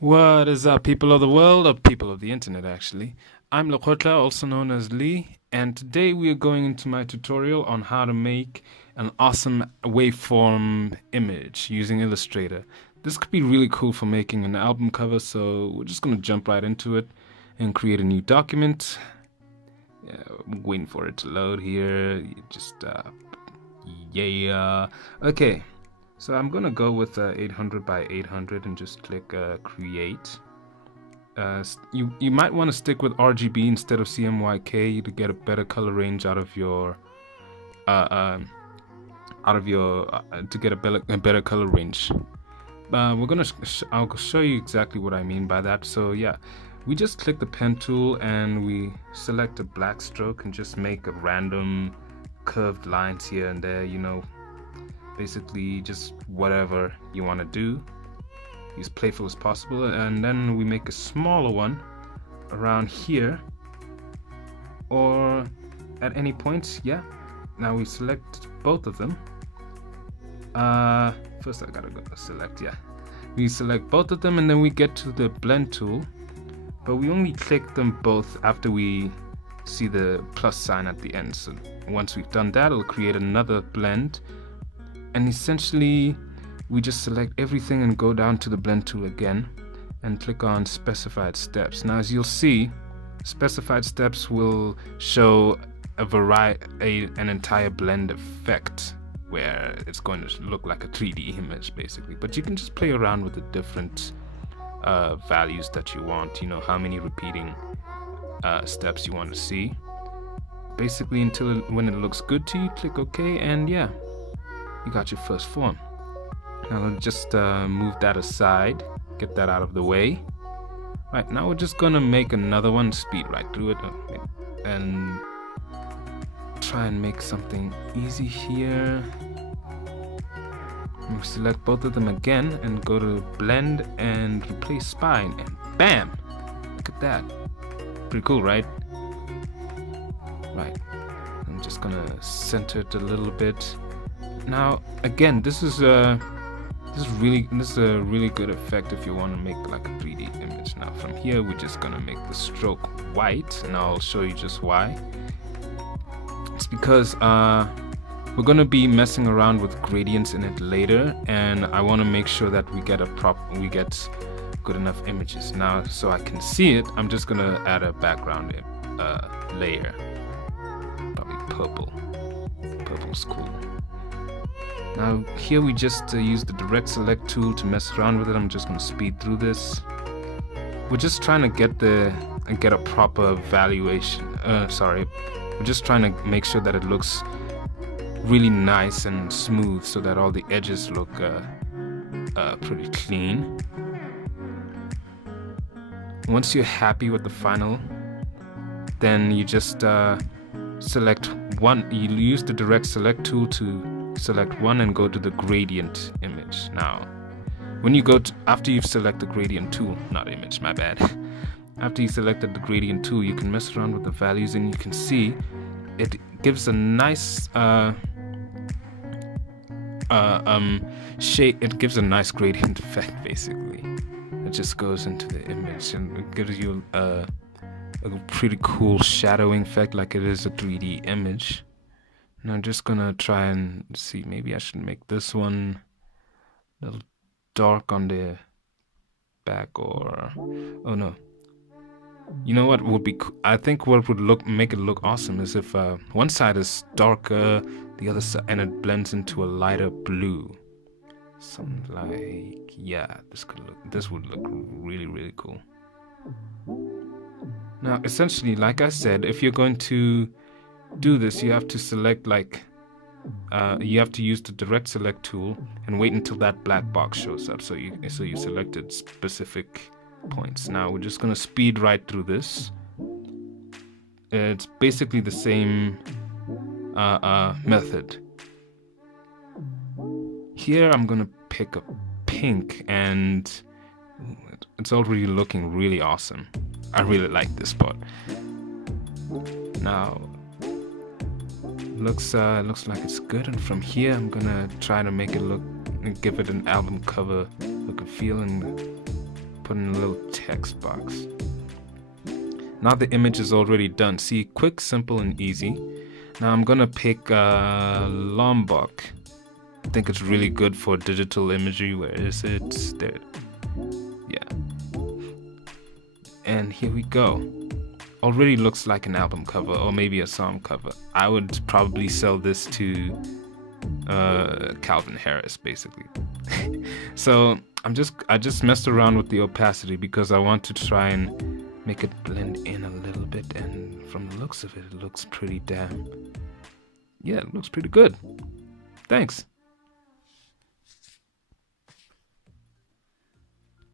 What is up, people of the world, or people of the internet, actually? I'm Lokotla, also known as Lee, and today we are going into my tutorial on how to make an awesome waveform image using Illustrator. This could be really cool for making an album cover, so we're just going to jump right into it and create a new document. Waiting for it to load here. Okay. So I'm gonna go with 800 by 800 and just click create. You might want to stick with RGB instead of CMYK to get a better color range out of your to get a better color range. I'll show you exactly what I mean by that. So yeah, we just click the pen tool and we select a black stroke and just make a random curved lines here and there, basically just whatever you want to do. Be as playful as possible, and then we make a smaller one around here or at any point. Yeah, now we select both of them. First I gotta go select. Yeah, we select both of them and then we get to the blend tool, but we only click them both after we see the plus sign at the end. So once we've done that, it'll create another blend. And essentially, we just select everything and go down to the blend tool again and click on specified steps. Now, as you'll see, specified steps will show an entire blend effect where it's going to look like a 3D image, basically. But you can just play around with the different values that you want. How many repeating steps you want to see. Basically, when it looks good to you, click OK, and yeah. You got your first form. Now let's just move that aside, get that out of the way. Right, now we're just gonna make another one, speed right through it, and try and make something easy here. We select both of them again and go to blend and replace spine, and bam! Look at that. Pretty cool, right? Right. I'm just gonna center it a little bit. Now, again, this is a really good effect if you want to make like a 3D image. Now, from here, we're just gonna make the stroke white, and I'll show you just why. It's because we're gonna be messing around with gradients in it later, and I want to make sure that we get good enough images. Now, so I can see it, I'm just gonna add a background layer, probably purple. Purple's cool. Now here we just use the direct select tool to mess around with it. I'm just going to speed through this. We're just trying to get a proper valuation. We're just trying to make sure that it looks really nice and smooth, so that all the edges look pretty clean. Once you're happy with the final, then you just select one. You use the direct select tool to select one and go to the gradient image. Now, when you go to, after you've selected the gradient tool, not image, my bad. After you selected the gradient tool, you can mess around with the values, and you can see it gives a nice shade. It gives a nice gradient effect, basically. It just goes into the image and it gives you a pretty cool shadowing effect, like it is a 3D image. And I'm just gonna try and see, maybe I should make this one a little dark on the back, or oh no, you know what would be I think what would make it look awesome is if one side is darker, the other side, and it blends into a lighter blue. Something like, yeah, this would look really cool. Now, essentially, like I said, if you're going to do this, you have to select you have to use the direct select tool and wait until that black box shows up, so you selected specific points. Now we're just gonna speed right through this. It's basically the same method. Here I'm gonna pick a pink, and it's already looking really awesome. I really like this spot. Now looks like it's good, and from here I'm gonna try to make it look and give it an album cover look and feel, and put in a little text box. Now the image is already done. See, quick, simple, and easy. Now I'm gonna pick Lombok. I think it's really good for digital imagery. Where is it? There. Yeah. And here we go. Already looks like an album cover or maybe a song cover. I would probably sell this to Calvin Harris, basically. So I just messed around with the opacity because I want to try and make it blend in a little bit, and from the looks of it, it looks pretty damn, yeah, it looks pretty good. Thanks.